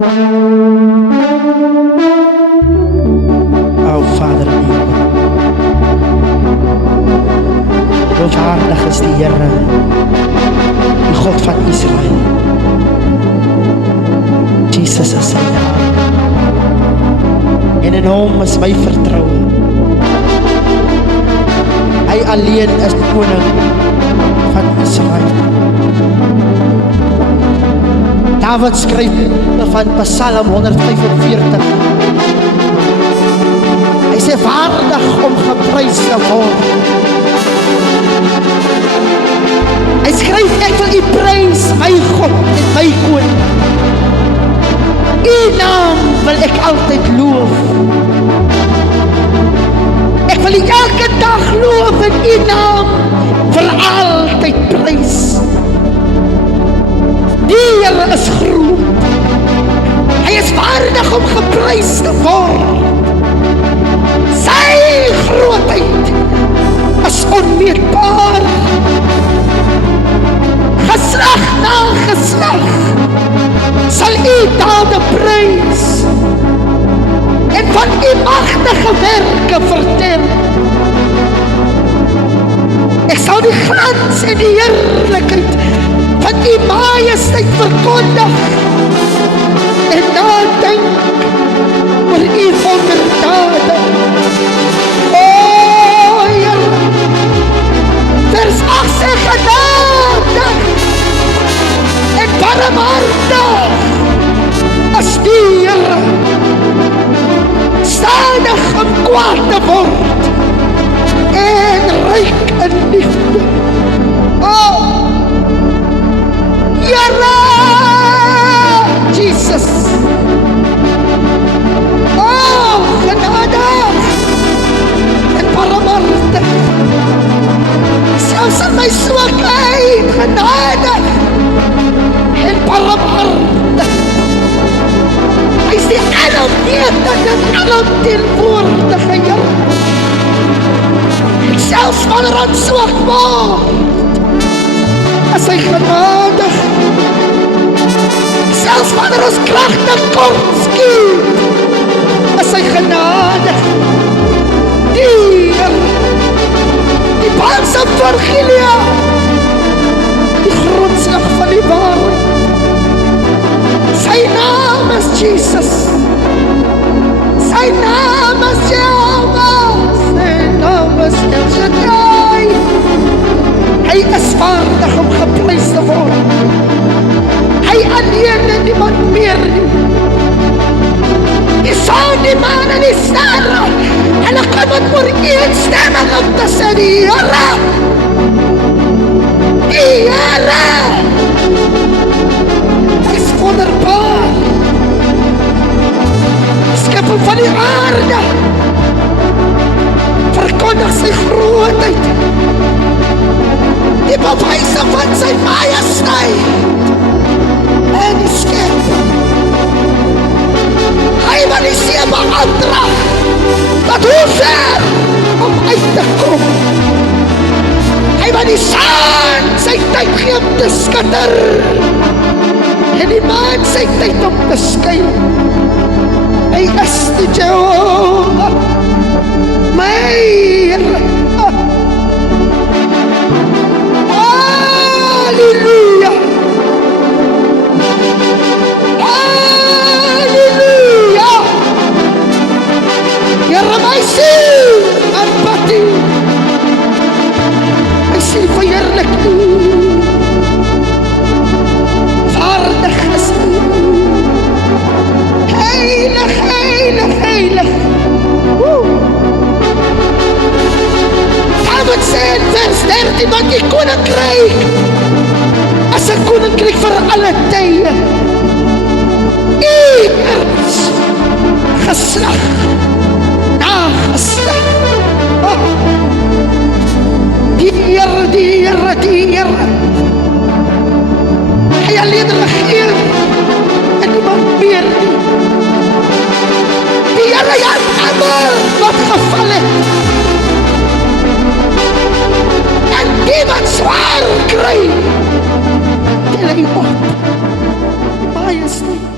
O Vader in die hemel, lofwaardig is die Here, die God van Israel. Jesus is sy naam, en in hom is my vertroue. Hy alleen is koning van Israel. David skryf van Psalm 145. Hy sê waardig om geprys te word. Hy skryf ek wil U prys, my God en my koning. U naam wil ek altyd loof. Ek wil U elke dag loof en U naam vir altyd prys. Die Here is groot. Hy is waardig om geprys te word. Sy grootheid is onmeetbaar. Geslag na geslag sal U dade prys en van U magtige werke vertel. Ek sal die glans en die heerlikheid van U majesteit verkondig en nadink oor U wonderdade. O Here, vers 8 sê genadig en barmhartig is die Here, stadig om kwaad te word en ryk in liefde. O Here, Jesus, genadig en barmhartig, selfs in my swakheid, genadig en barmhartig. Hy is die alomwetende en alomteenwoordige Here. Selfs wanneer ons swak word, is hy genadig. Selfs wanneer ons kragte kort skiet, is hy genadig. Die balsam van Gilead, die grondslag van die waarheid. Sy naam is Jesus. Sy naam is Jehovah. Sy naam is El Shaddai. Hy is waardig om geprys te word. Hy alleen en niemand meer nie. Die son, die maan en die sterre, hulle kom met ooreenstemming om te sê die Here. Die Here is wonderbaar. Skepper van die aarde verkondig sy grootheid, die bewysing van sy majesteit en die skepper. Hy wat die see beantrak, dat hoe ver om uit te kom. Hy wat die son sy tyd gee om te skitter, en die maan sy tyd om te skyn. Hy is die Jehovah, my Here. Halleluja. Here, my siel aanbid U. My siel verheerlik U. Waardig is U. Heilig, heilig, heilig. David sê in vers 13, want die koninkryk is 'n koninkryk vir alle tye. U is geslag nageslag. Die Here, die Here, die Here. Hy alleen regeer en niemand meer nie. Die Here het almal wat geval het. En die wat swaar kry, tel hy op. Majesteit.